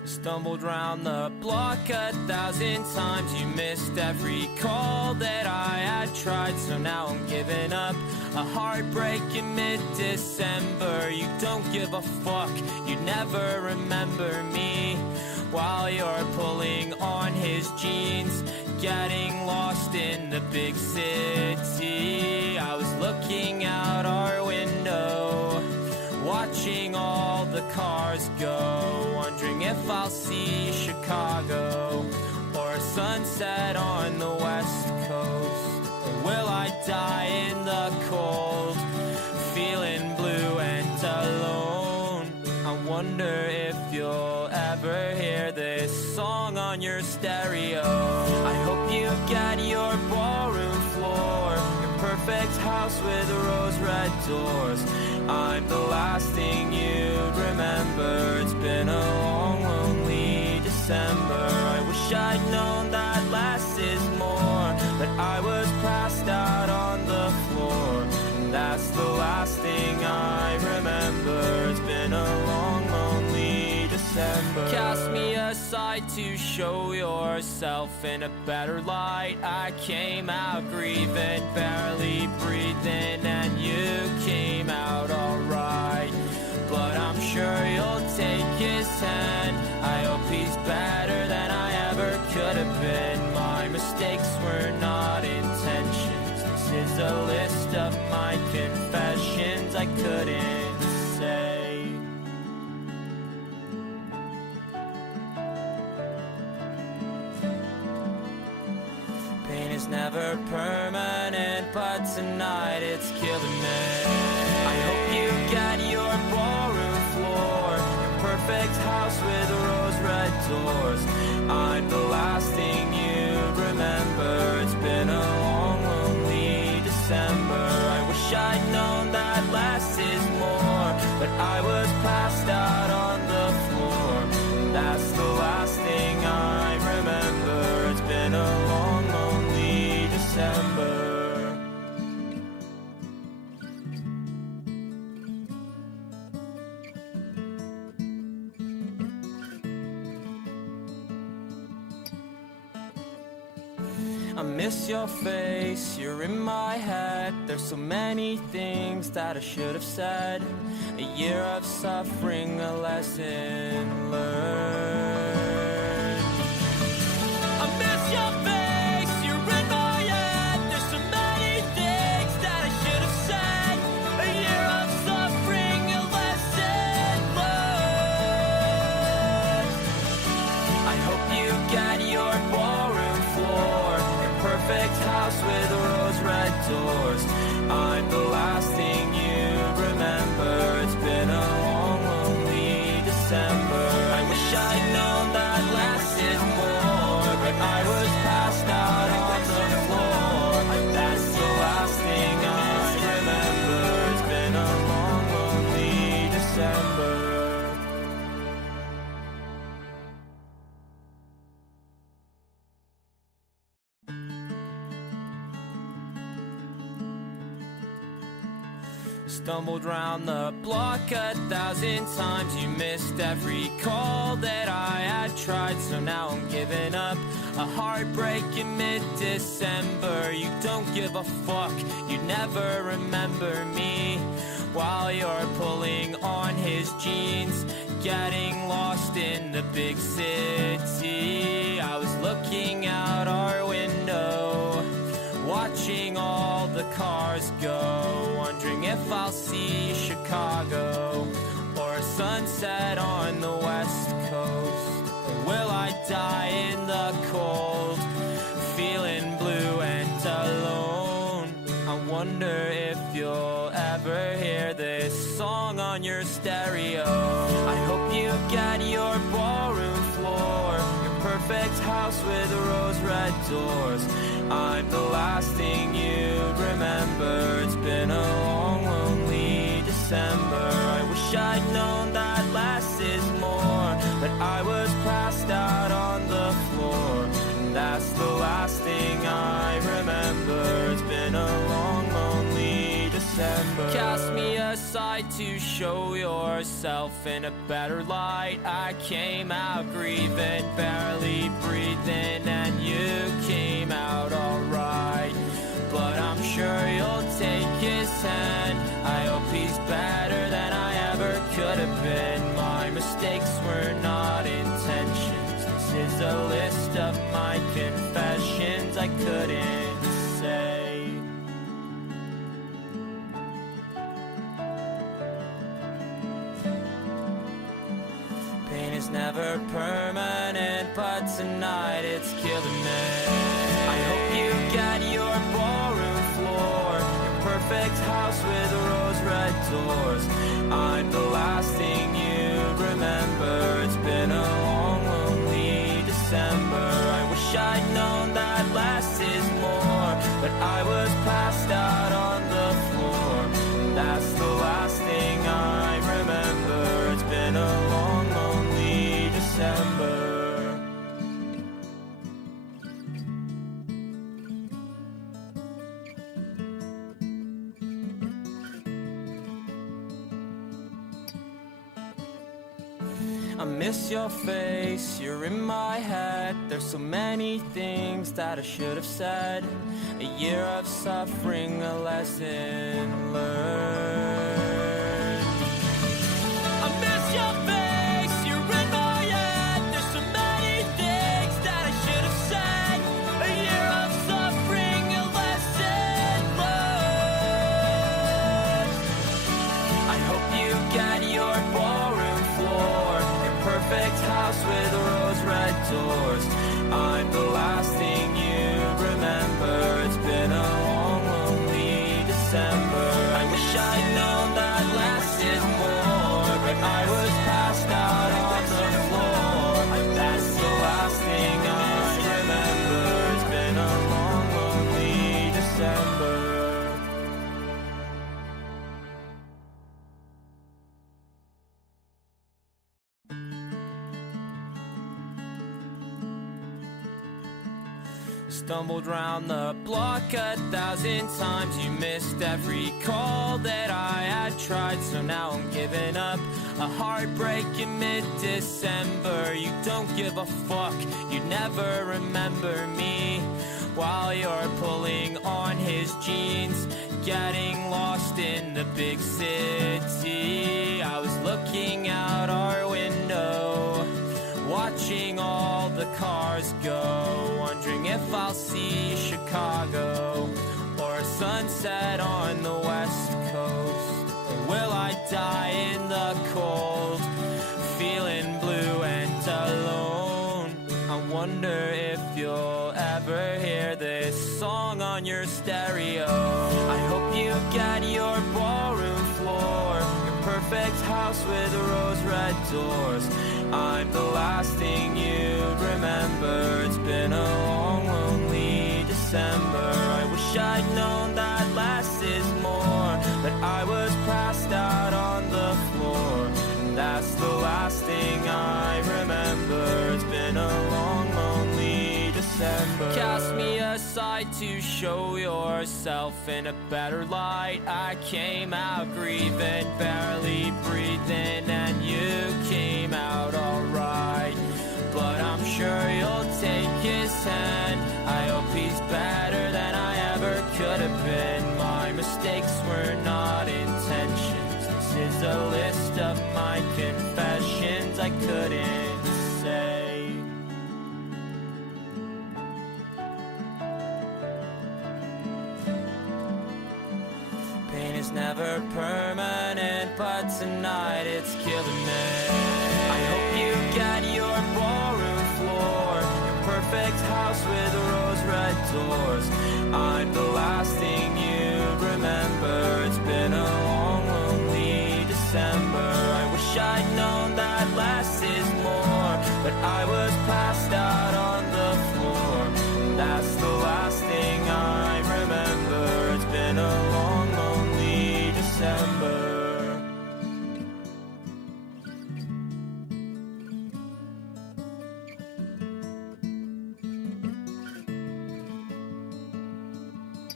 Stumbled round the block 1,000 times. You missed every call that I had tried, so now I'm giving up. A heartbreak in mid-December. You don't give a fuck, you never remember me. While you're pulling on his jeans, getting lost in the big city. I was looking out our window, watching all the cars go, wondering if I'll see Chicago or a sunset on the west coast. Or will I die in the cold, feeling blue and alone? I wonder if you'll ever hear this song on your stereo. I hope you get your ballroom floor, your perfect house with rose-red doors. I'm the last thing you'd remember. It's been a long, lonely December. I wish I'd known that less is more, but I was passed out on the floor. That's the last thing I remember. It's been a long, lonely December. Cast me aside to show yourself in a better light. I came out grieving, barely breathing, and you came out alright. But I'm sure you'll take his hand. I hope he's better than I ever could have been. My mistakes were not intentions. This is a list of my confessions I couldn't say. Pain is never permanent, but tonight it's killing me. I hope you get your ballroom floor, your perfect house with rose-red doors. I'm the last thing you'd remember. It's been a long, lonely December. I wish I'd known that less is more, but I was passed out on the floor. That's the last thing I remember. It's been a long, lonely December. I miss your face, you're in my head. There's so many things that I should have said. A year of suffering, a lesson learned. I miss your face, you're in my head. There's so many things that I should have said. A year of suffering, a lesson learned. I hope you get your ballroom floor, perfect house with rose-red doors. I'm the last thing you'd remember. It's been a long, lonely December. I wish I'd known that less is more, but I was passed out on the floor. That's the last thing I remember. It's been a long, lonely December. Stumbled round the block 1,000 times. You missed every call that I had tried, so now I'm giving up. A heartbreak in mid-December. You don't give a fuck, you never remember me. While you're pulling on his jeans, getting lost in the big city. I was looking out our window, watching all the cars go, wondering if I'll see Chicago or a sunset on the west coast. Or will I die in the cold, feeling blue and alone? I wonder if you'll ever hear this song on your stereo. I hope you get your ballroom floor, your perfect house with rose-red doors. I'm the last thing you'd remember. It's been a long, lonely December. I wish I'd known that less is more, but I was passed out on the floor. That's the last thing I remember. It's been a long, lonely December. Cast me aside to show yourself in a better light. I came out grieving, barely breathing, and you came out alright. But I'm sure you'll take his hand. I hope he's better than I ever could have been. My mistakes were not intentions. This is a list of my confessions I couldn't say. Pain is never permanent, but tonight it's killing me. I hope you get your ballroom floor, your perfect house with rose-red doors. I'm the last thing you remember. It's been a long, lonely December. I wish I'd known that less is more, but I was passed out on the floor. That's the last thing I remember. It's been a long, lonely December. I miss your face, you're in my head. There's so many things that I should have said. A year of suffering, a lesson learned. I miss your face, you're in my head. There's so many things that I should have said. A year of suffering, a lesson learned. I hope you get your ballroom floor, perfect house with rose-red doors. I'm the last thing you remember. It's been a long, lonely December. I wish I'd known that less is more, but I was passed out on the floor. That's the last thing I remember. It's been a long, lonely December. Stumbled round the block 1,000 times. You missed every call that I had tried, so now I'm giving up. A heartbreak in mid-December. You don't give a fuck, you never remember me. While you're pulling on his jeans, getting lost in the big city. I was looking out our window, watching all the cars go, wondering if I'll see Chicago or a sunset on the west coast. Or will I die in the cold, feeling blue and alone? I wonder if you'll ever hear this song on your stereo. I hope you get your ballroom floor, your perfect house with rose-red doors. I'm the last thing you'd remember. It's been a long, lonely December. I wish I'd known that less is more, but I was passed out on the floor. That's the last thing I remember. It's been a long, lonely December. Cast me aside to show yourself in a better light. I came out grieving, barely breathing, and you came out alright. But I'm sure you'll take his hand. I hope he's better than I ever could have been. My mistakes were not intentions. This is a list of my confessions I couldn't say. Pain is never permanent, but tonight it's killing me. I hope you get your ballroom floor, your perfect house with rose-red doors. I'm the last thing you'd remember. It's been a long, lonely December. I wish I'd known that less is more, but I was passed out on the floor. That's the last thing I remember. It's been a long, lonely December.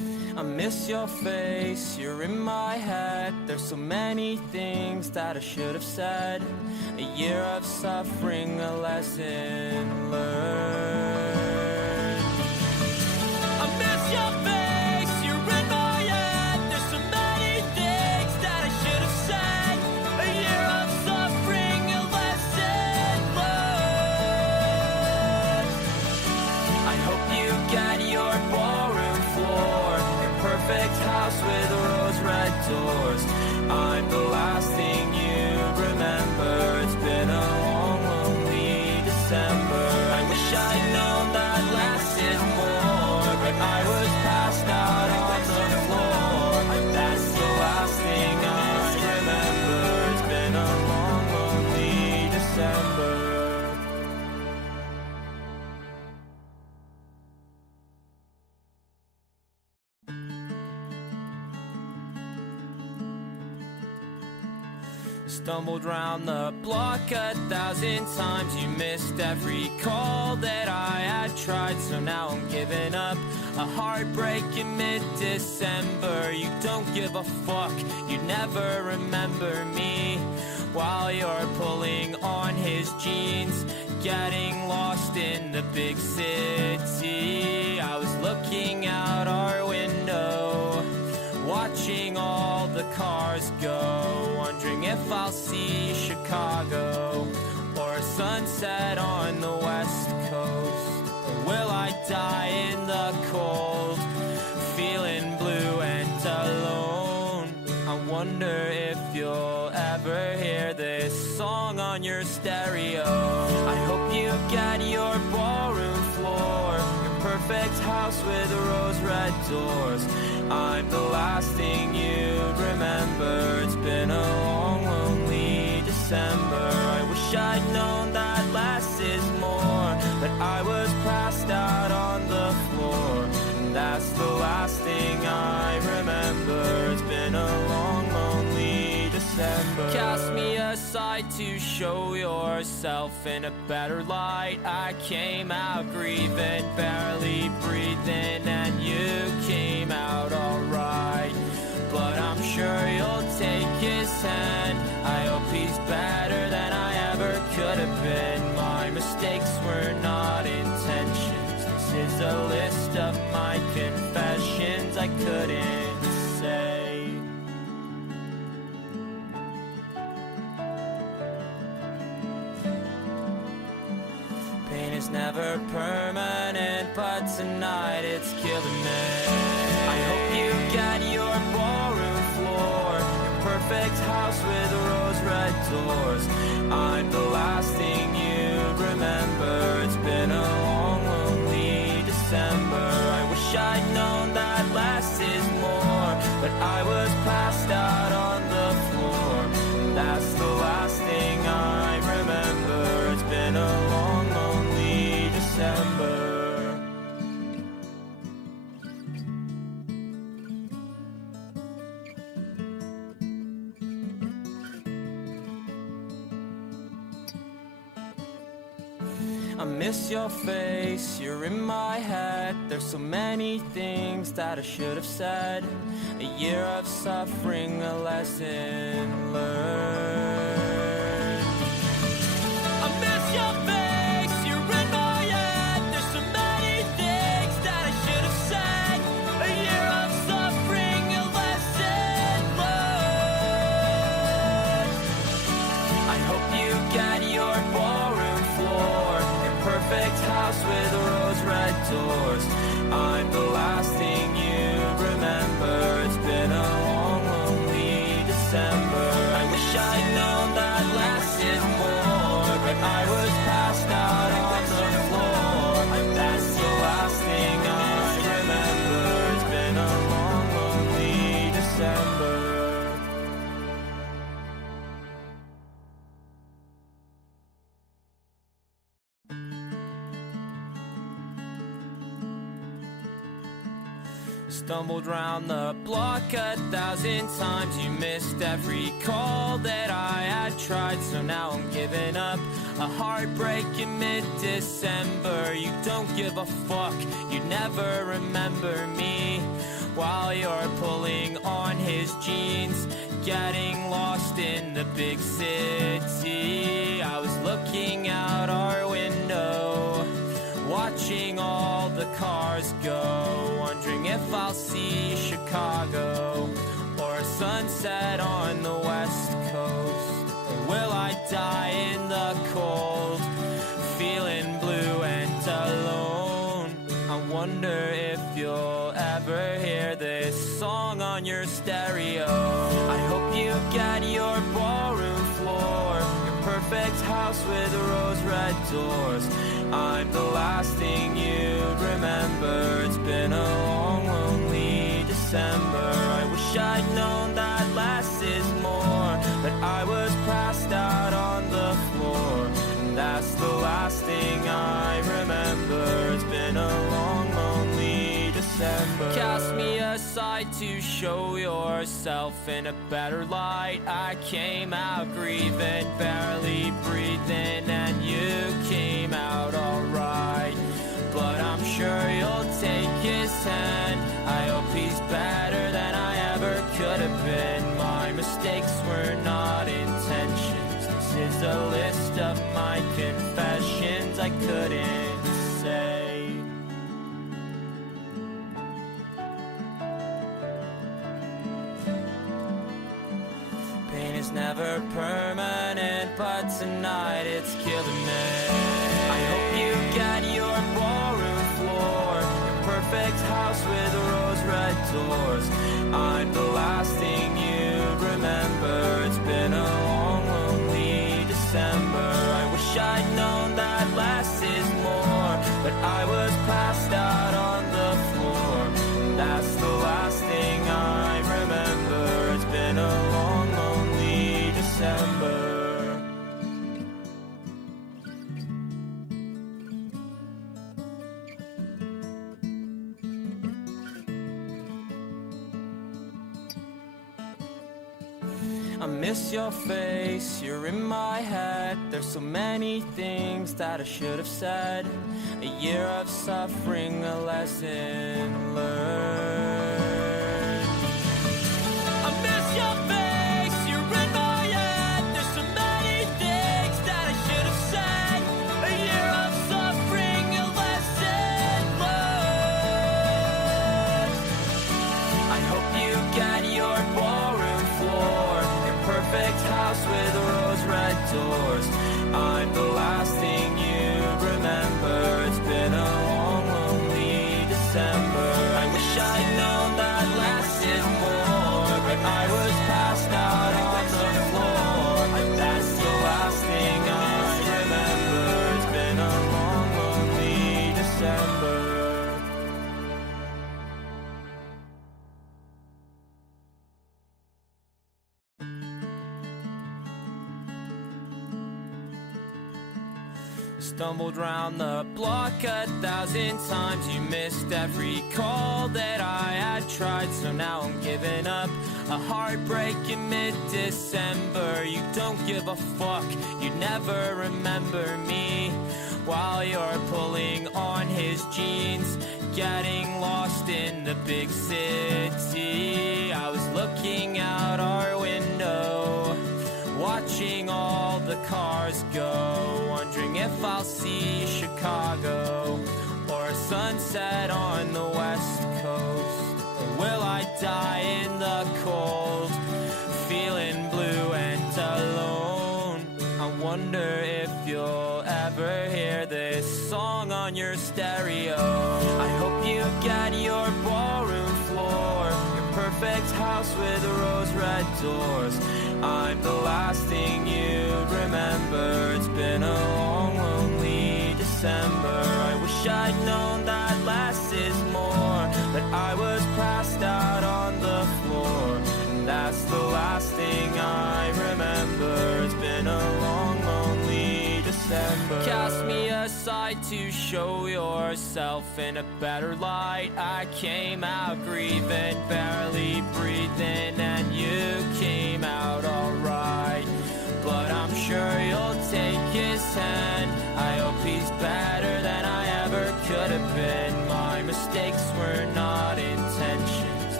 I miss your face, you're in my head. There's so many things that I should have said. A year of suffering, a lesson learned. I miss your face, you're in my head. There's so many things that I should have said. A year of suffering, a lesson learned. I hope you get your ballroom floor, perfect house with rose red doors. I'm the last thing you remember. It's been a long, lonely December. I wish I'd known that less is more, but I was passed out on the floor. That's the last thing I remember. It's been a long, lonely December. Stumbled round the block 1,000 times. You missed every call that I had tried, so now I'm giving up. A heartbreak in mid-December. You don't give a fuck, you never remember me. While you're pulling on his jeans, getting lost in the big city. I was looking out our window, watching all the cars go, wondering if I'll see Chicago or a sunset on the west coast. Or will I die in the cold, feeling blue and alone? I wonder if you'll ever hear this song on your stereo. I hope you get your ballroom floor, your perfect house with rose red doors. I'm the last thing you'd remember. It's been a long, lonely December. I wish I'd known that less is more, but I was passed out on the floor, and that's the last thing I remember. It's been a long, lonely December. Cast me aside to show yourself in a better light. I came out grieving, barely breathing, and you came out alright. But I'm sure you'll take his hand. I hope he's better than I ever could have been. My mistakes were not intentions. This is a list of my confessions I couldn't say. Pain is never permanent, but tonight it's killing me. I hope you get your ballroom floor, your perfect house with rose red doors. I'm the last thing you'd remember. It's been a long, lonely December. I wish I'd known that less is more, but I was passed out on the floor. That's the last thing I remember. It's been a long, lonely December. I miss your face, you're in my head. There's so many things that I should have said. A year of suffering, a lesson learned. I miss your face, you're in my head. There's so many things that I should have said. A year of suffering, a lesson learned. I hope you get your ballroom floor, perfect house with rose red doors. I'm the last thing you'd remember. It's been a long, lonely December. I wish I'd known that less is more, but I was passed out on the floor. That's the last thing I remember. It's been a long, lonely December. Stumbled round the block 1,000 times. You missed every call that I had tried, so now I'm giving up. A heartbreak in mid-December. You don't give a fuck, you never remember me. while you're pulling on his jeans, getting lost in the big city. I was looking out our window, watching all the cars go, wondering if I'll see Chicago or a sunset on the west coast. Or will I die in the cold, feeling blue and alone? I wonder if you'll ever hear this song on your stereo. I hope you get your ballroom floor, your perfect house with rose red doors. I'm the last thing you'd remember. It's been a long, lonely December. I wish I'd known that less is more, but I was passed out on the floor, and that's the last thing I remember. It's been a long, lonely December. Cast me aside to show yourself in a better light. I came out grieving, barely breathing, and you came out alright. But I'm sure you'll take his hand. I hope he's better than I ever could have been. My mistakes were not intentions. This is a list of my confessions I couldn't say. Pain is never permanent, but tonight it's killing me. I hope you get your ballroom floor, your perfect house with rose red doors. I'm the last thing you'd remember. It's been a long, lonely December. I wish I'd known that less is more, but I was passed out on the floor, and that's the last thing I remember. It's been a long, lonely December. I miss your face, you're in my head. There's so many things that I should have said. A year of suffering, a lesson learned. I miss your face, you're in my head. There's so many things that I should have said. A year of suffering, a lesson learned. I hope you get your ballroom floor, perfect house with rose red doors. I'm the last thing you'd remember. It's been a long, lonely December. I wish I'd known that less is more, but I was passed out on the floor, and that's the last thing I remember. It's been a long, lonely December. Stumbled round the block 1,000 times. You missed every call that I had tried, so now I'm giving up. A heartbreak in mid-December. You don't give a fuck, you never remember me, while you're pulling on his jeans, getting lost in the big city. I was looking out our window, watching all the cars go, wondering if I'll see Chicago or a sunset on the west coast. Or will I die in the cold, feeling blue and alone? I wonder if you'll ever hear this song on your stereo. I hope you get your ballroom floor, your perfect house with rose red doors. I'm the last thing you'd remember. It's been a long, lonely December. I wish I'd known that less is more, but I was passed out on the floor, and that's the last thing I remember. It's been a long, lonely December. Cast me aside to show yourself in a better light. I came out grieving, barely breathing, and you came out alright. But I'm sure you'll take his hand. I hope he's better than I ever could have been. My mistakes were not intentions.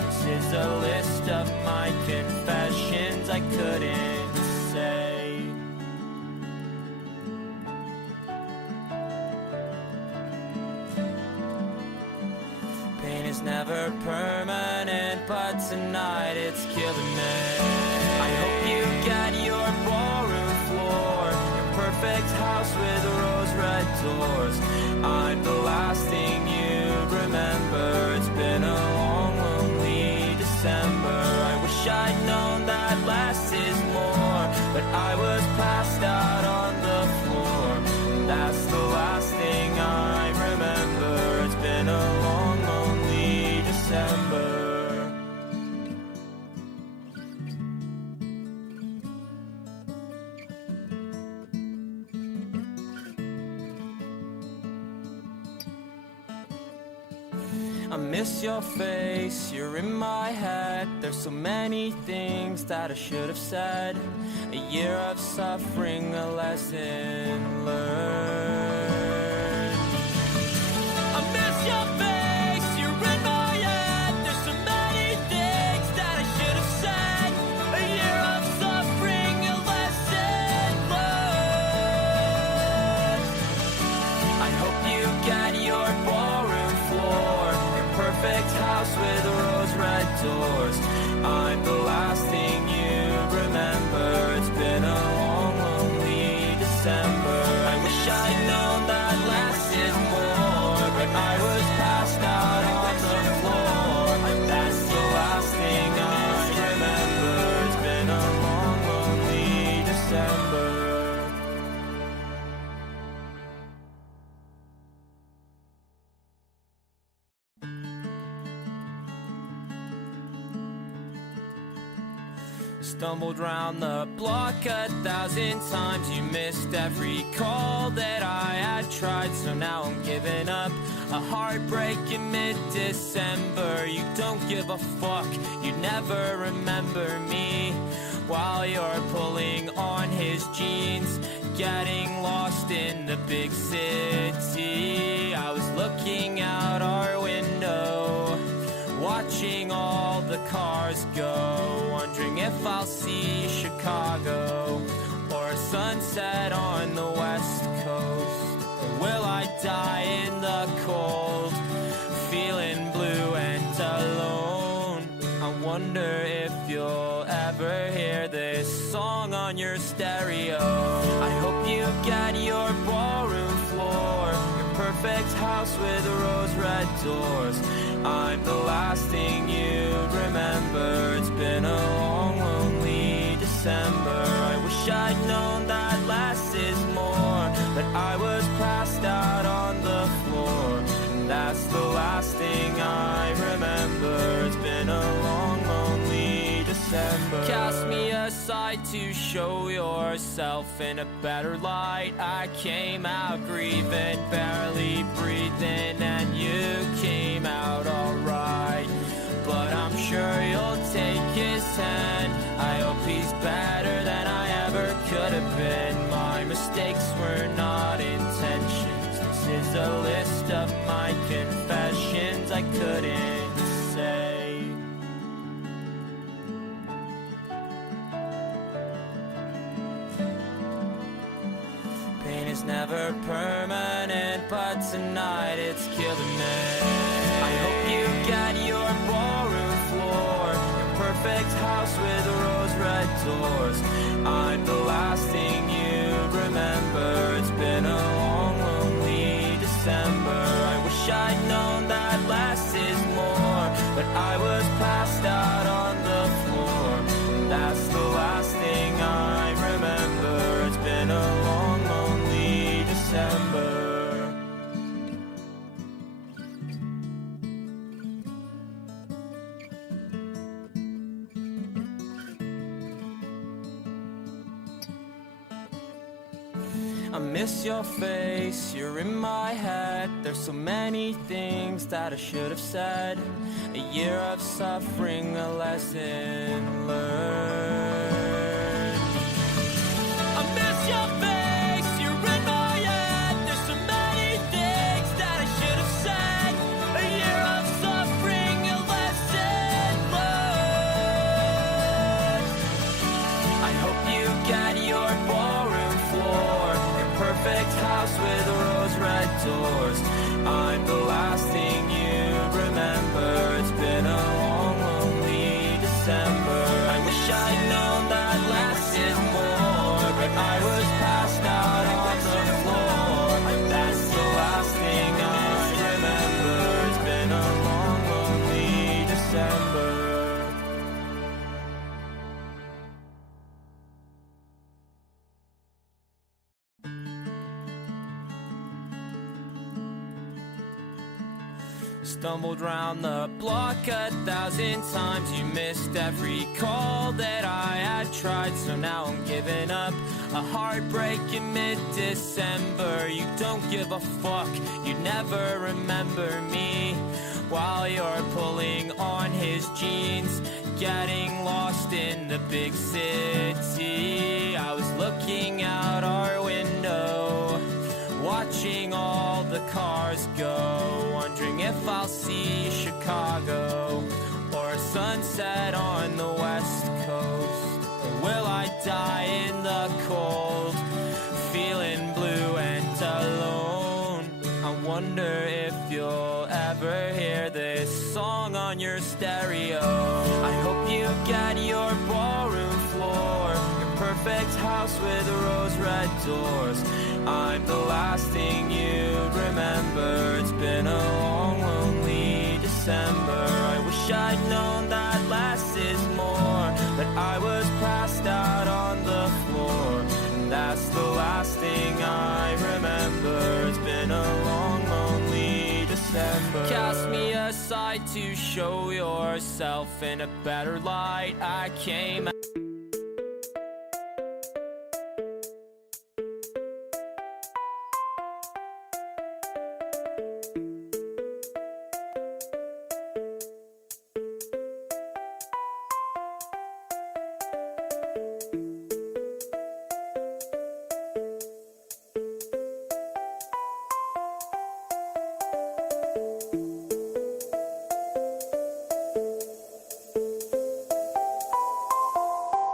I couldn't say. Pain is never permanent, but tonight it's killing me. I hope you get your ballroom floor, your perfect house with rose red doors. I'm the last thing you remember. It's been a long, lonely December. I wish I'd known that less is more, but I was passed out on the floor. That's the last thing I remember. It's been a long, lonely December. I miss your face, you're in my head. There's so many things that I should have said. A year of suffering, a lesson learned. I miss your face, you're in my head. There's so many things that I should have said. A year of suffering, a lesson learned. I hope you get your ballroom floor, perfect house with rose red doors. I'm the last thing you remember. It's been a long, lonely December. I wish I'd known that less is more, but I was passed out on the floor. That's the last thing I remember. It's been a long, lonely December. Stumbled round the block 1,000 times. You missed every call that I had tried, so now I'm giving up. A heartbreak in mid-December. You don't give a fuck, you never remember me. While you're pulling on his jeans, getting lost in the big city. I was looking out our window, watching all the cars go, wondering if I'll see Chicago or a sunset on the west coast. Or will I die in the cold, feeling blue and alone? I wonder if you'll ever hear this song on your stereo. I hope you get your ballroom floor, your perfect house with rose red doors. I'm the last thing you remember. It's been a long, lonely December. I wish I'd known that less is more, but I was passed out on the floor. And that's the last thing I remember. It's been a long, lonely December. Cast me aside to show yourself in a better light. I came out grieving, barely breathing, and you came out alright. But I'm sure you'll take his hand. I hope he's better than I ever could have been. My mistakes were not intentions. This is a list of my confessions I couldn't say. Pain is never permanent, but tonight it's killing me. I hope you get your ballroom floor, your perfect house with rose red doors. I'm the last thing you remember. It's been a long, lonely December. I wish I'd known that less is more, but I was passed out on the floor. That's the last thing I remember. It's been a long, lonely December. I miss your face, you're in my head. There's so many things that I should have said. A year of suffering, a lesson learned. I miss your face, you're in my head. There's so many things that I should have said. A year of suffering, a lesson learned. I doors. I'm the last thing you remember. It's been a long, lonely December. I wish I'd known that less is more, but I was passed out on the floor. That's the last thing I remember. It's been a long, lonely December. Stumbled round the block 1,000 times. You missed every call that I had tried, so now I'm giving up. A heartbreak in mid-December. You don't give a fuck, you never remember me. While you're pulling on his jeans, getting lost in the big city. I was looking out our window, watching all the cars go, wondering if I'll see Chicago or a sunset on the West Coast. Or will I die in the cold, feeling blue and alone? I wonder if you'll ever hear this song on your stereo. I hope you get your ballroom floor, your perfect house with rose-red doors. I'm the last thing you'd remember. It's been a long, lonely December. I wish I'd known that less is more, but I was passed out on the floor. And that's the last thing I remember. It's been a long, lonely December. Cast me aside to show yourself in a better light. I came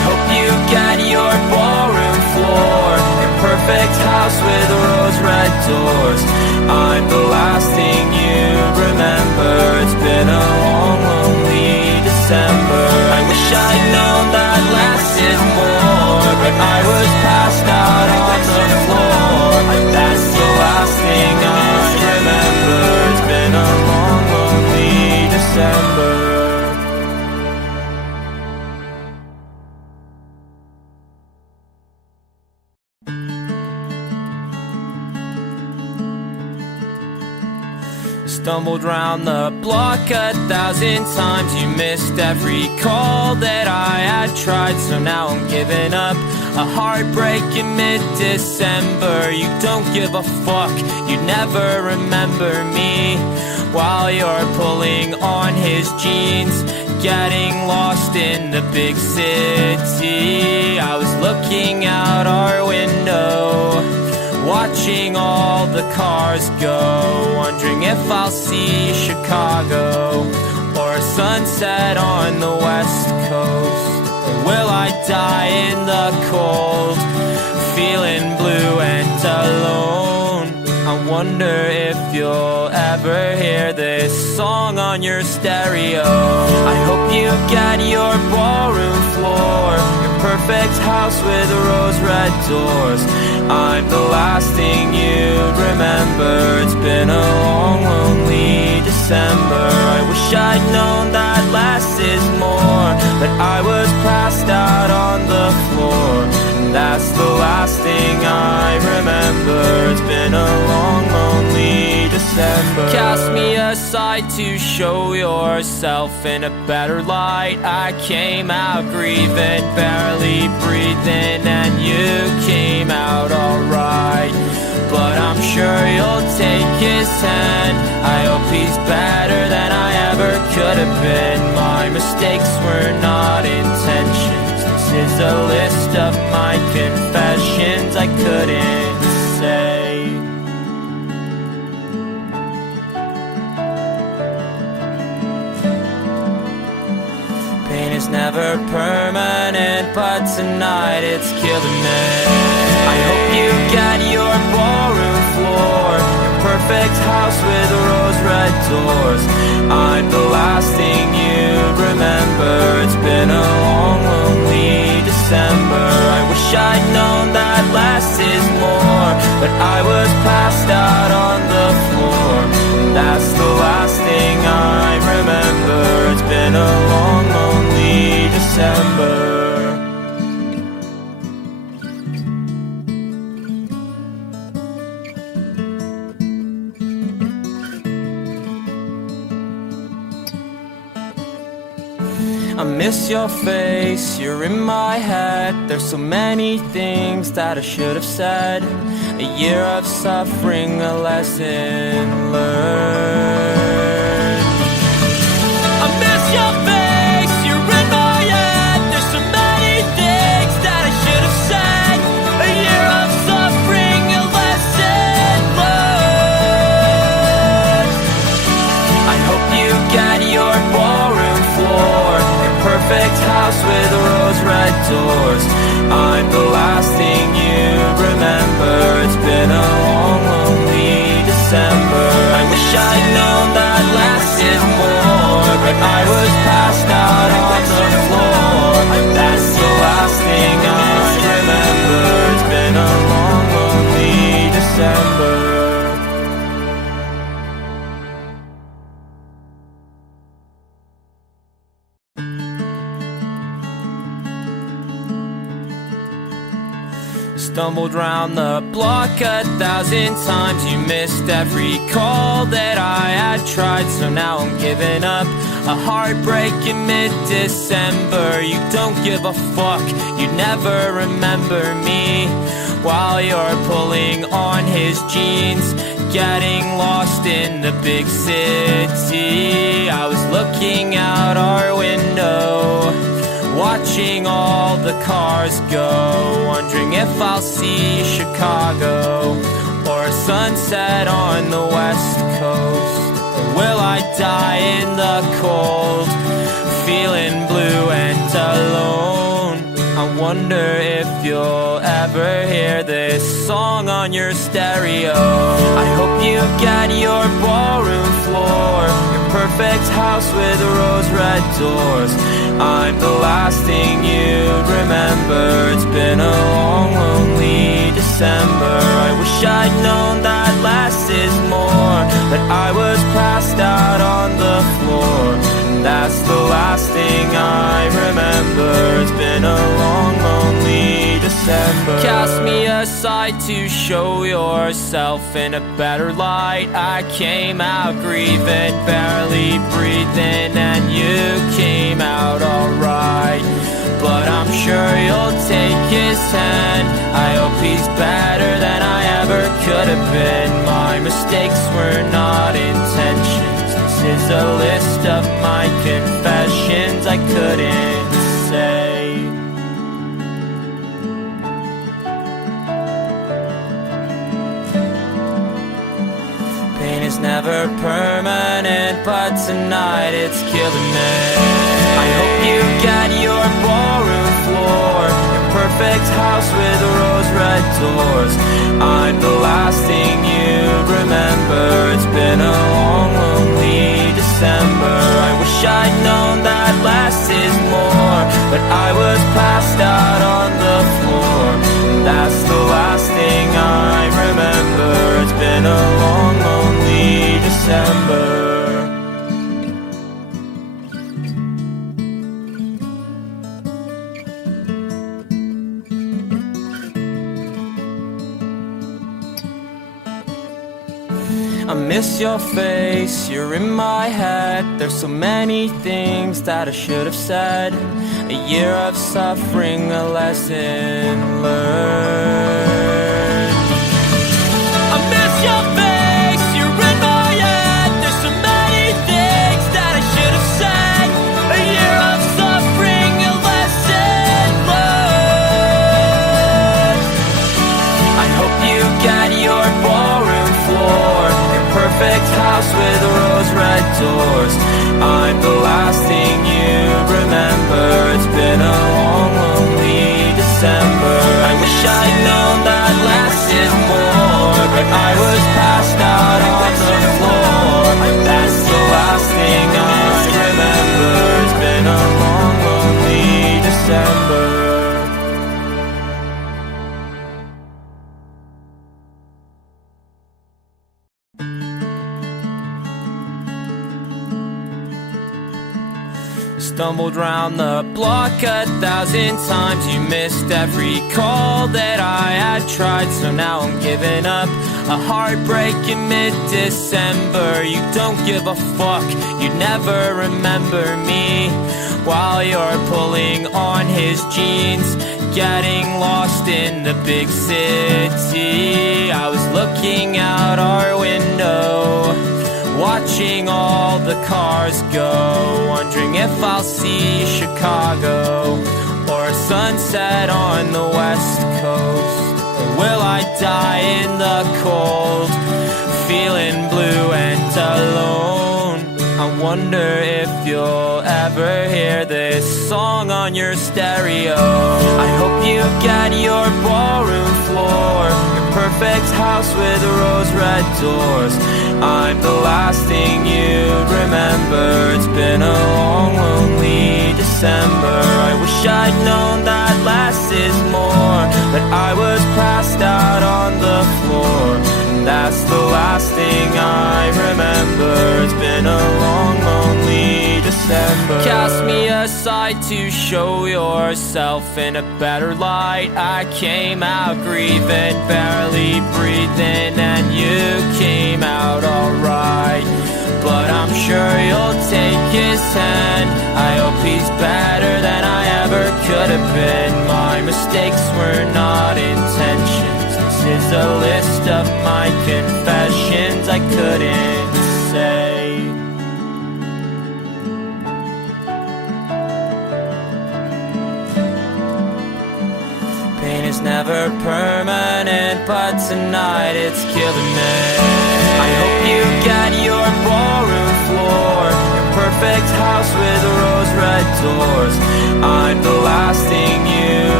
doors. I'm the last thing you remember. It's been a long, lonely December. I wish I'd known that less is more, but I was passed out on the floor. That's the last thing I remember. It's been a long, lonely December. Stumbled round the block 1,000 times. You missed every call that I had tried, so now I'm giving up. A heartbreak in mid-December. You don't give a fuck, you never remember me. While you're pulling on his jeans, getting lost in the big city. I was looking out our window, watching all the cars go, wondering if I'll see Chicago or a sunset on the west coast. Or will I die in the cold, feeling blue and alone? I wonder if you'll ever hear this song on your stereo. I hope you get your ballroom floor, your perfect house with rose red doors. I'm the last thing you'd remember. It's been a long, lonely December. I wish I'd known that less is more, but I was passed out on the floor. And that's the last thing I remember. It's been a long, lonely December. Cast me aside to show yourself in a better light. I came out grieving, barely breathing, and you came out alright. But I'm sure you'll take his hand. I hope he's better than I ever could have been. My mistakes were not intentions. This is a list of my confessions I couldn't say. Pain is never permanent, but tonight it's killing me. I hope you get your ballroom floor, your perfect house with rose red doors. I'm the last thing you'd remember. It's been a long, lonely December. I wish I'd known that less is more, but I was passed out on the floor. That's the last thing I remember. It's been a long, lonely December. I miss your face, you're in my head. There's so many things that I should have said. A year of suffering, a lesson learned. I miss your face, you're in my head. There's so many things that I should have said. A year of suffering, a lesson learned. I hope you get your ballroom floor, perfect house with rose red doors. I'm the last thing you'd remember. It's been a long, lonely December. I wish I'd known that less is more, but I was passed out on the floor. That's the last thing I remember. It's been a long, lonely December. Stumbled round the block 1,000 times. You missed every call that I had tried, so now I'm giving up. A heartbreak in mid-December. You don't give a fuck, you never remember me. While you're pulling on his jeans, getting lost in the big city. I was looking out our window, watching all the cars go, wondering if I'll see Chicago or a sunset on the west coast. Or will I die in the cold, feeling blue and alone? I wonder if you'll ever hear this song on your stereo. I hope you get your ballroom floor, your perfect house with rose red doors. I'm the last thing you'd remember. It's been a long, lonely December. I wish I'd known that less is more, but I was passed out on the floor. That's the last thing I remember. It's been a long, lonely December. Cast me aside to show yourself in a better light. I came out grieving, barely breathing, and you came out alright. But I'm sure you'll take his hand. I hope he's better than I ever could have been. My mistakes were not intentions. This is a list of my confessions I couldn't say. Pain is never permanent, but tonight it's killing me. I hope you get your ballroom floor, your perfect house with rose red doors. I'm the last thing you'd remember. It's been a long, lonely December. I wish I'd known that less is more, but I was passed out on the floor. That's the last thing I remember. It's been a long, lonely December. I miss your face, you're in my head. There's so many things that I should have said. A year of suffering, a lesson learned. I miss your face, you're in my head. There's so many things that I should have said. A year of suffering, a lesson learned. I hope you get your ballroom floor, perfect house with rose red doors. I'm the last thing you'd remember. It's been a long, lonely December. I wish I'd known that less is more, but I was passed out on the floor. That's the last thing I remember. It's been a long, lonely December. Stumbled round the block 1,000 times. You missed every call that I had tried, so now I'm giving up. A heartbreak in mid-December. You don't give a fuck, you never remember me. While you're pulling on his jeans, getting lost in the big city. I was looking out our window, watching all the cars go, wondering if I'll see Chicago or a sunset on the west coast. Or will I die in the cold, feeling blue and alone? I wonder if you'll ever hear this song on your stereo. I hope you get your ballroom floor, your perfect house with rose red doors. I'm the last thing you'd remember. It's been a long, lonely December. I wish I'd known that less is more, but I was passed out on the floor. That's the last thing I remember. It's been a long, lonely December. Cast me aside to show yourself in a better light. I came out grieving, barely breathing, and you came out alright. But I'm sure you'll take his hand. I hope he's better than I ever could have been. My mistakes were not intentions. This is a list of my confessions I couldn't say. Pain is never permanent, but tonight it's killing me. I hope you get your ballroom floor, your perfect house with rose red doors. I'm the last thing you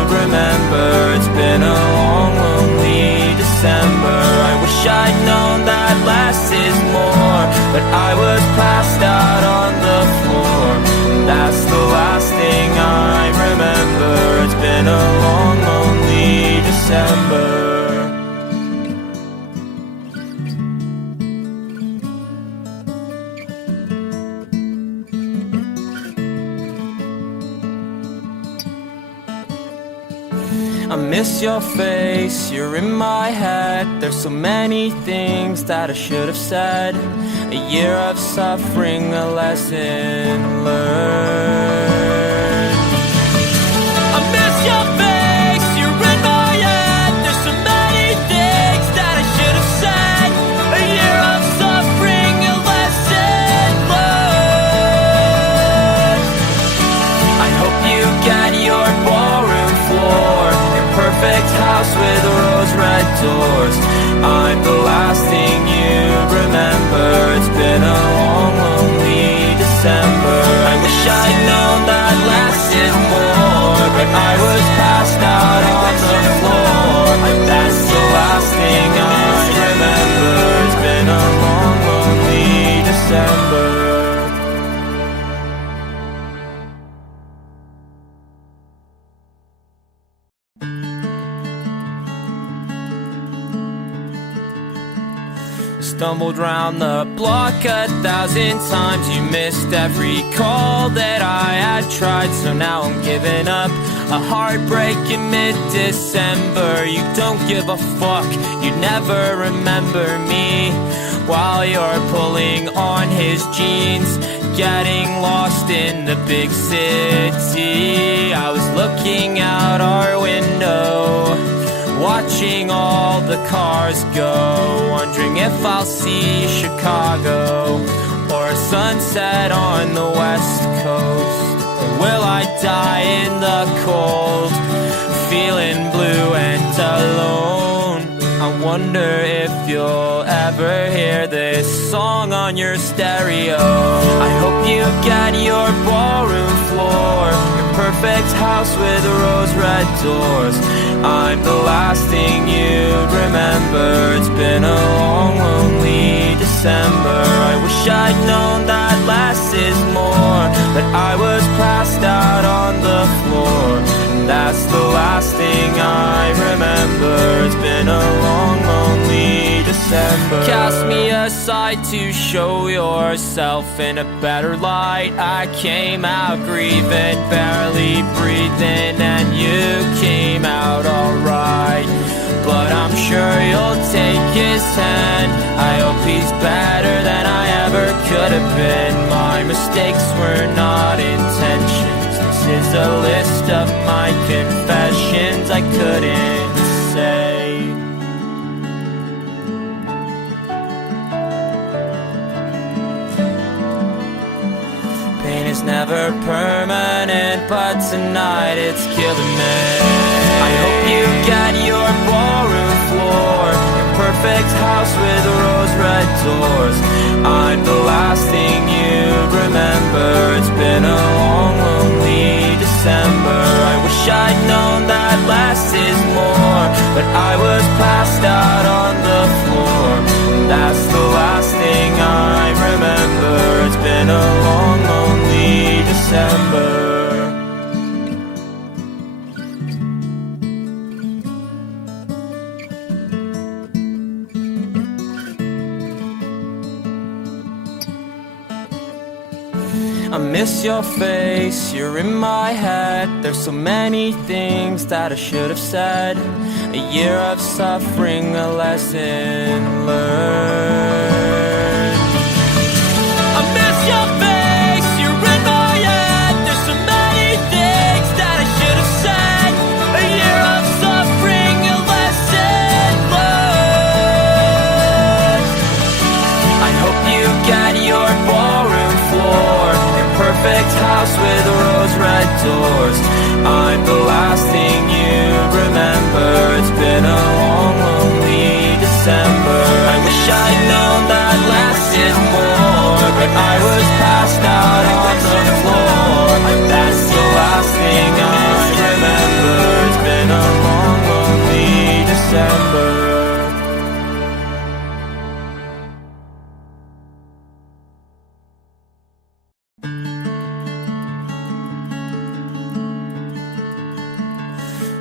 remember. It's been a long, lonely December. I wish I'd known that less is more, but I was passed out on the floor. That's the last thing I remember. It's been a long, lonely December. I miss your face, you're in my head. There's so many things that I should have said. A year of suffering, a lesson learned. I miss your face, you're in my head. There's so many things that I should have said. A year of suffering, a lesson learned. I hope you get your ballroom floor, perfect house with rose-red doors. I'm the last thing you remember. It's been a long, lonely December. I wish I'd known that less is more, but I was passed out on the floor. That's the last thing I remember. It's been a long, lonely December. Stumbled round the block 1,000 times. You missed every call that I had tried, so now I'm giving up. A heartbreak in mid-December. You don't give a fuck, you never remember me. While you're pulling on his jeans, getting lost in the big city. I was looking out our window, watching all the cars go, wondering if I'll see Chicago or a sunset on the West Coast. Or will I die in the cold, feeling blue and alone? I wonder if you'll ever hear this song on your stereo. I hope you get your ballroom floor, your perfect house with rose-red doors. I'm the last thing you'd remember. It's been a long, lonely December. I wish I'd known that less is more, but I was passed out on the floor. That's the last thing I remember. It's been a long, lonely December. Cast me aside to show yourself in a better light. I came out grieving, barely breathing, and you came out alright. But I'm sure you'll take his hand. I hope he's better than I ever could have been. My mistakes were not intentions. This is a list of my confessions I couldn't say. Pain is never permanent, but tonight it's killing me. I hope you get your ballroom floor, your perfect house with rose-red doors. I'm the last thing you remember. It's been a long, lonely December. I wish I'd known that less is more, but I was passed out on the floor. That's the last thing I remember. It's been a long, lonely December. I miss your face, you're in my head. There's so many things that I should have said. A year of suffering, a lesson learned. I miss your face, you're in my head. There's so many things that I should have said. A year of suffering, a lesson learned. I hope you get your ballroom floor, perfect house with rose-red doors. I'm the last thing you remember. It's been a long, lonely December. I wish I'd known that less is more, but I was passed out on the floor. That's the last thing I remember. It's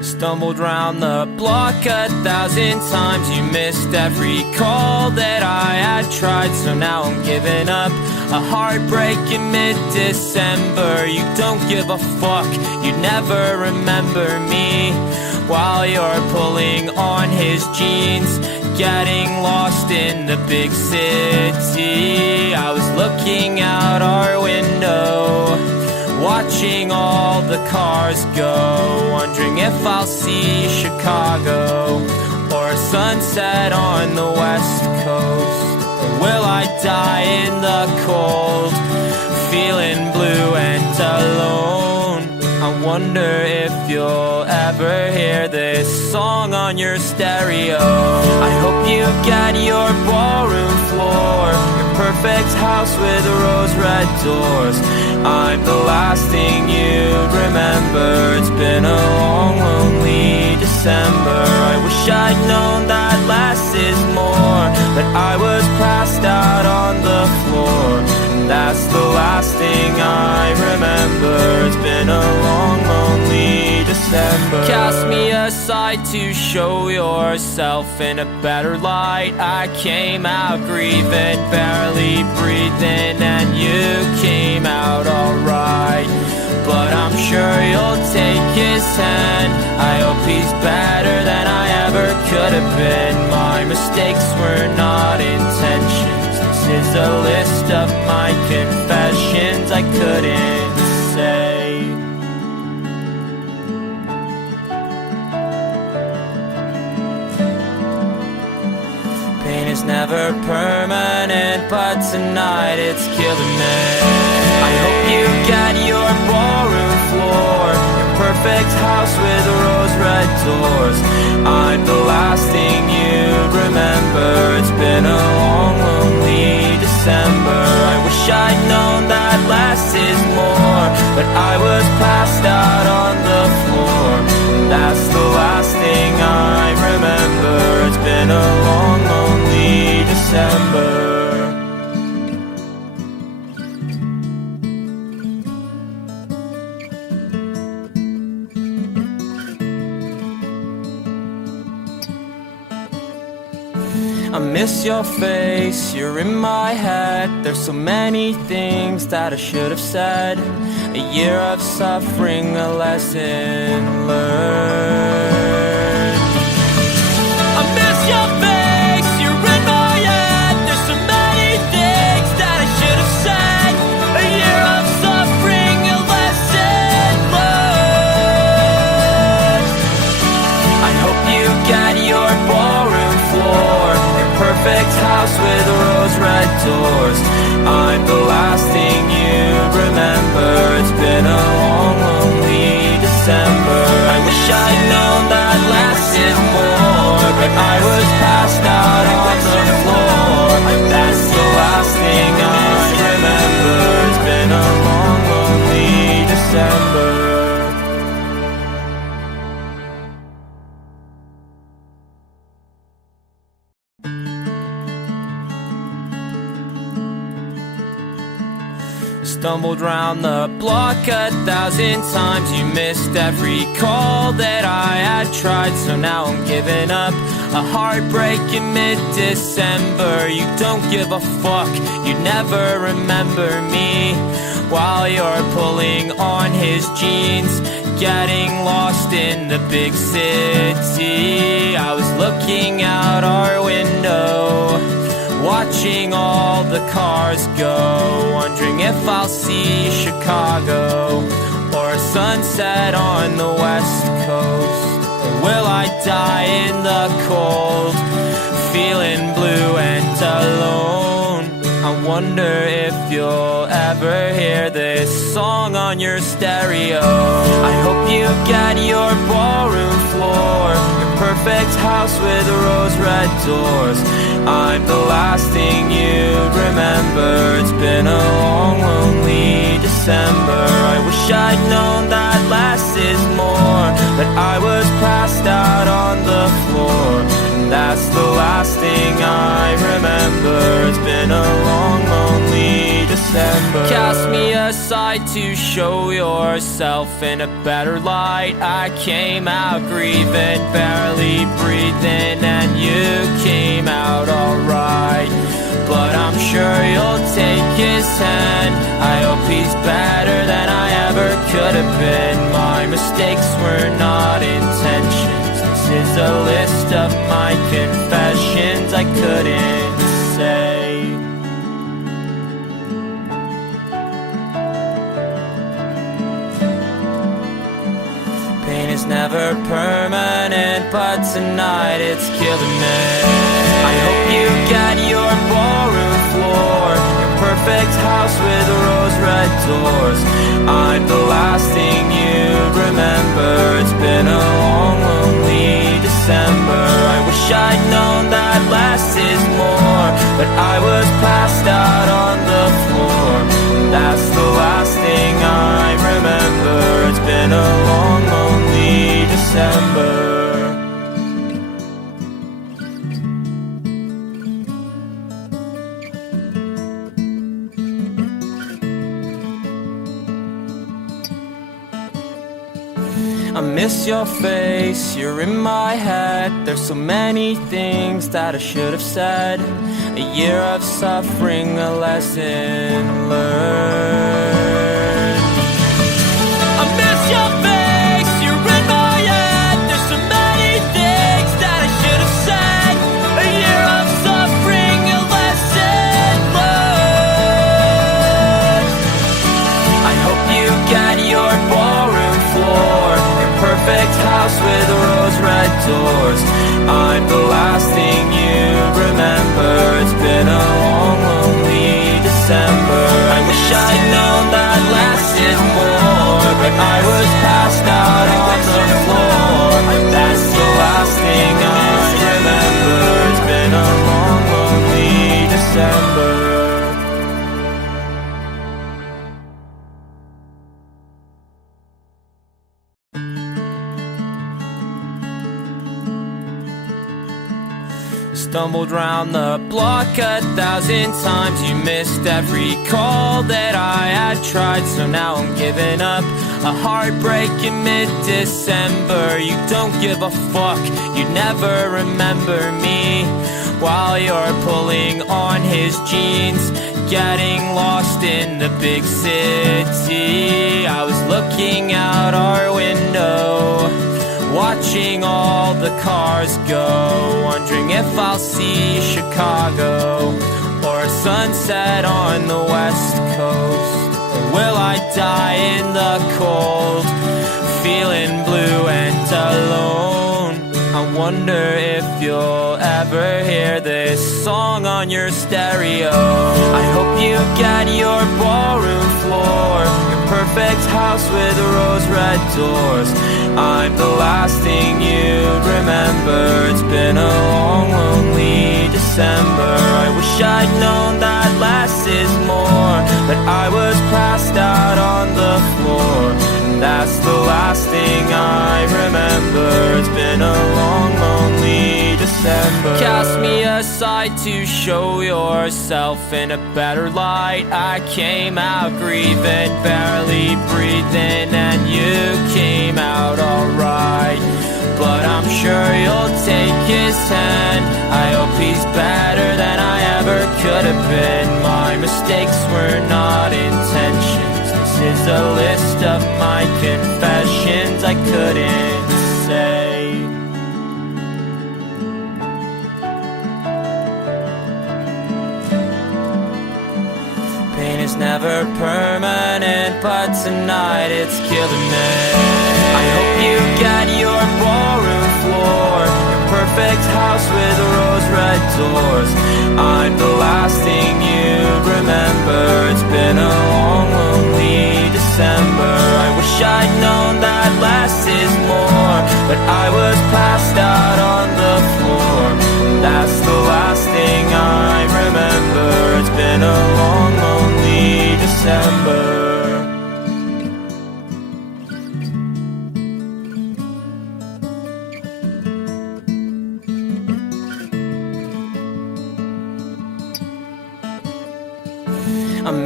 Stumbled round the block 1,000 times. You missed every call that I had tried, so now I'm giving up. A heartbreak in mid-December. You don't give a fuck, you never remember me. While you're pulling on his jeans, getting lost in the big city. I was looking out our window, watching all the cars go, wondering if I'll see Chicago or a sunset on the west coast. Or will I die in the cold, feeling blue and alone? I wonder if you'll ever hear this song on your stereo. I hope you get your ballroom floor, your perfect house with rose-red doors. I'm the last thing you'd remember. It's been a long, lonely December. I wish I'd known that less is more, but I was passed out on the floor. That's the last thing I remember. It's been a long, lonely December. Cast me aside to show yourself in a better light. I came out grieving, barely breathing, and you came out alright. But I'm sure you'll take his hand. I hope he's better than I ever could have been. My mistakes were not intentions. This is a list of my confessions I couldn't say. Pain is never permanent, but tonight it's killing me. I hope you get your ballroom floor, your perfect house with rose-red doors. I'm the last thing you'd remember. It's been a long, lonely December. I wish I'd known that less is more, but I was passed out on the floor. That's the last thing I remember. It's been a long, lonely December. I miss your face, you're in my head. There's so many things that I should have said. A year of suffering, a lesson learned. I miss your face, you're in my head. There's so many things that I should have said. A year of suffering, a lesson learned. I hope you get your ballroom floor, perfect house with rose-red doors. I'm the last thing you'd remember. It's been a long, lonely December. I wish I'd known that less is more, but I was passed out on the floor. That's the last thing I remember. It's been a long, lonely December. Stumbled round the block 1,000 times. You missed every call that I had tried, so now I'm giving up. A heartbreak in mid-December. You don't give a fuck, you never remember me. While you're pulling on his jeans, getting lost in the big city. I was looking out our window, watching all the cars go, wondering if I'll see Chicago or a sunset on the west coast. Or will I die in the cold, feeling blue and alone? I wonder if you'll ever hear this song on your stereo. I hope you get your ballroom floor, your perfect house with rose-red doors. I'm the last thing you'd remember. It's been a long, lonely December. I wish I'd known that less is more, but I was passed out on the floor. That's the last thing I remember. It's been a long, lonely December. December. Cast me aside to show yourself in a better light. I came out grieving, barely breathing, and you came out alright. But I'm sure you'll take his hand. I hope he's better than I ever could have been. My mistakes were not intentions. This is a list of my confessions I couldn't say. Pain is never permanent, but tonight it's killing me. I hope you get your ballroom floor, your perfect house with rose red doors. I'm the last thing you'd remember. It's been a long, lonely December. I wish I'd known that less is more, but I was passed out on the floor. That's the last thing I remember. It's been a long, lonely December. I miss your face, you're in my head. There's so many things that I should have said. A year of suffering, a lesson learned. I miss your face, you're in my head. There's so many things that I should have said. A year of suffering, a lesson learned. I hope you get your ballroom floor, perfect house with rose red doors. I'm the last thing you'd remember. It's been a long, lonely December. I wish I'd known that less is more, but I was passed out on the floor. That's the last thing I remember. It's been a long, lonely December. Stumbled round the block 1,000 times. You missed every call that I had tried, so now I'm giving up. A heartbreak in mid-December. You don't give a fuck, you never remember me. While you're pulling on his jeans, getting lost in the big city. I was looking out our window, watching all the cars go, wondering if I'll see Chicago or a sunset on the west coast. Or will I die in the cold, feeling blue and alone? I wonder if you'll ever hear this song on your stereo. I hope you get your ballroom floor, your perfect house with rose red doors. I'm the last thing you'd remember. It's been a long, lonely December. I wish I'd known that less is more, but I was passed out on the floor. That's the last thing I remember. It's been a long, lonely December. Cast me aside to show yourself in a better light. I came out grieving, barely breathing, and you came out alright. But I'm sure you'll take his hand. I hope he's better than I ever could have been. My mistakes were not intentions. This is a list of my confessions I couldn't say. Pain is never permanent, but tonight it's killing me. I hope you get your ballroom floor, your perfect house with rose red doors. I'm the last thing you'd remember. It's been a long, lonely December. I wish I'd known that less is more, but I was passed out on the floor. That's the last thing I remember. It's been a long, lonely December. I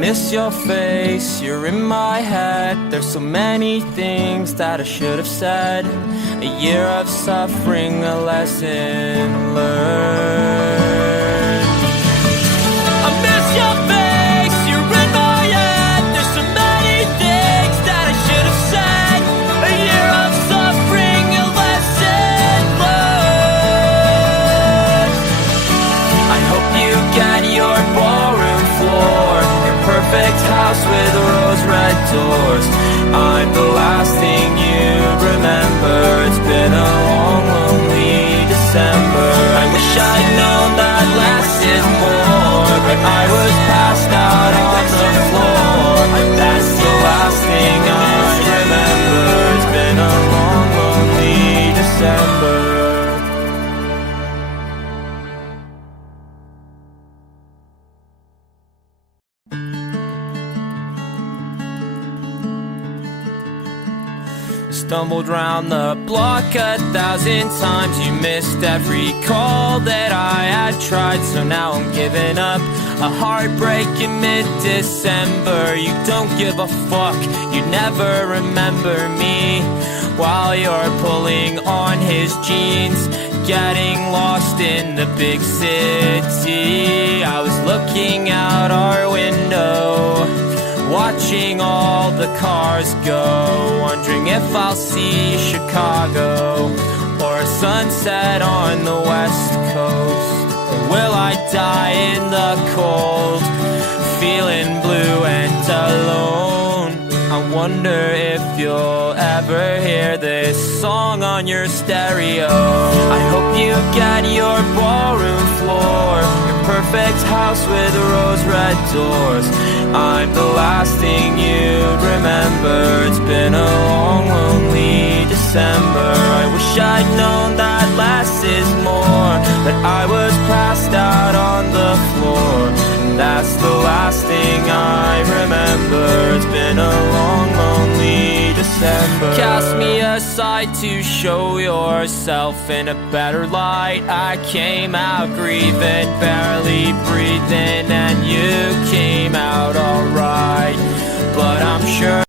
miss your face, you're in my head. There's so many things that I should have said. A year of suffering, a lesson learned. I miss your face, you're in my head. There's so many things that I should have said. A year of suffering, a lesson learned. I hope you get your ballroom floor, your perfect house with rose red doors. I'm the last thing you'd remember. It's been a long, lonely December. I wish I'd known that less is more, but I was passed out on the floor. That's the last thing I remember. It's been a long, lonely December. Stumbled round the block 1,000 times. You missed every call that I had tried, so now I'm giving up. A heartbreak in mid-December. You don't give a fuck, you never remember me. While you're pulling on his jeans, getting lost in the big city. I was looking out our window, watching all the cars go, wondering if I'll see Chicago or a sunset on the west coast. Or will I die in the cold, feeling blue and alone? I wonder if you'll ever hear this song on your stereo. I hope you get your ballroom floor, your perfect house with rose red doors. I'm the last thing you'd remember. It's been a long, lonely December. I wish I'd known that less is more, but I was passed out on the floor. And that's the last thing I remember. It's been a long, lonely December. Cast me aside to show yourself in a better light. I came out grieving, barely breathing, and you came out alright. But I'm sure